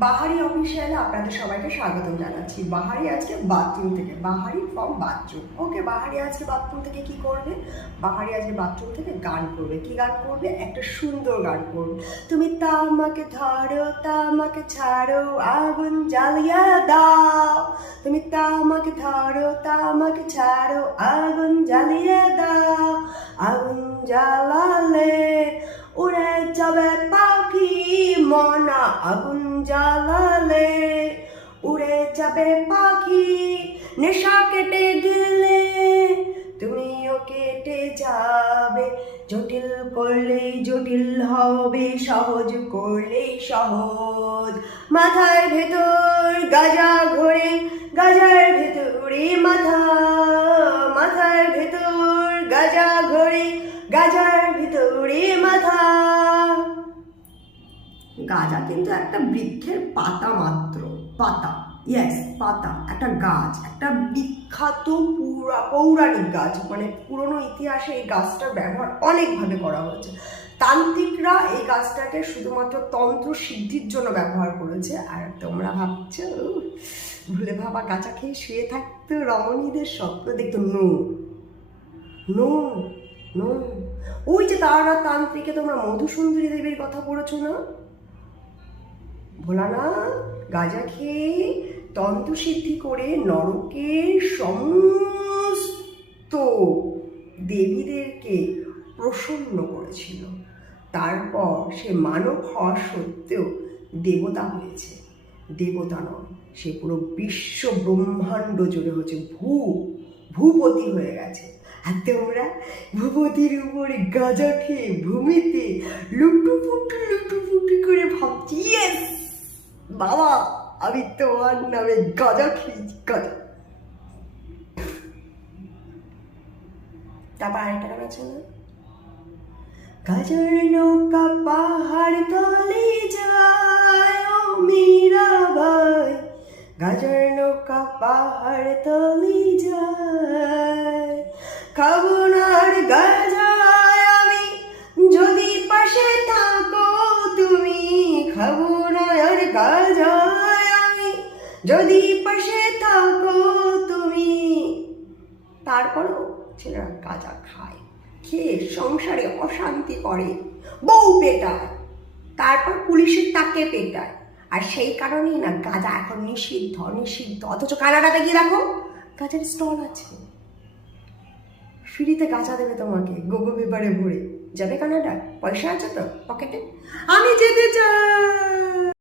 বাহারি অফিসিয়ালে আপনাদের সবাইকে স্বাগতম জানাচ্ছি। বাহারি আজকে বাথরুম থেকে, বাহারি ফ্রম বাথরুম। ওকে, বাহারি আজকে বাথরুম থেকে কি করবে? বাহারি আজকে বাথরুম থেকে গান করবে। কি গান করবে? একটা সুন্দর গান করবে। তুমি তামাকে ধরো, তামাকে ছাড়ো, আগুন জ্বালিয়ে দাও। তুমি তামাকে ধরো, তামাকে ছাড়ো, আগুন জ্বালিয়ে দাও। আগুন জ্বালালে উড়ে যাবে পাখি মনা, আগুন জ্বালালে উড়ে যাবে পাখি। নেশা কেটে গেলে তুমিও কেটে যাবে। জটিল করলেই জটিল হবে, সহজ করলেই সহজ। মাথার ভেতর গাজা ঘোরে, গাজার ভেতরে মাথা। মাথার ভেতর গাজা ঘোরে, গাজার ভিতরে মাথা। গাজা কিন্তু একটা বৃক্ষের পাতা মাত্র, পাতা, ইয়েস পাতা, একটা গাছ, একটা বিখ্যাত পৌরাণিক গাছ। মানে পুরনো ইতিহাসে এই গাছটার ব্যবহার অনেকভাবে করা হয়েছে। তান্ত্রিকরা এই গাছটাকে শুধুমাত্র তন্ত্র সিদ্ধির জন্য ব্যবহার করেছে। আর তোমরা ভাবছো ভুলে ভাবা গাঁজা খেয়ে শুয়ে থাকতো রমণীদের স্বপ্ন দেখতো? No no no. ওই যে তারা তান্ত্রিকে তোমরা মধুসুন্দরী দেবীর কথা পড়েছো না? ভোলানা গাঁজা খেয়ে তন্ত্রসিদ্ধি করে নরকের সমস্ত দেবীদেরকে প্রসন্ন করেছিল। তারপর সে মানব হওয়া সত্ত্বেও দেবতা হয়েছে। দেবতা নয়, সে পুরো বিশ্ব ব্রহ্মাণ্ড জুড়ে হচ্ছে ভূপতি হয়ে গেছে। আর তোমরা ভূপতির উপরে গাঁজা খেয়ে ভূমিতে লুটুপুটি করে ভাবছি, ইয়েস বাবা আমি তোমার নামে গাঁজা খেয়েছি, গাঁজা। তারপর আরেকটা গান আছে না? গাজার নৌকা পাহাড় তলে যায় ও মীরাবাই। গাজার নৌকা পাহাড় তলে যায়। খাবো না আর গাজায় আমি যদি পাশে থাকো তুমি। খাবো না আর গাজায় আমি যদি পাশে থাকো তুমি। তারপরও ছেলেরা গাঁজা খায়, খেয়ে সংসারে অশান্তি করে, বউ পেটায়, তারপর পুলিশের তাকে পেটায়। আর সেই কারণেই না গাঁজা এখন নিষিদ্ধ নিষিদ্ধ। অথচ কানাডাতে গিয়ে দেখো গাঁজার স্টল আছে, ফ্রিতে গাঁজা দেবে তোমাকে গোগো পেপারে ভরে। যাবে কানাডা? পয়সা আছে তো পকেটে? আমি যেতে চাই।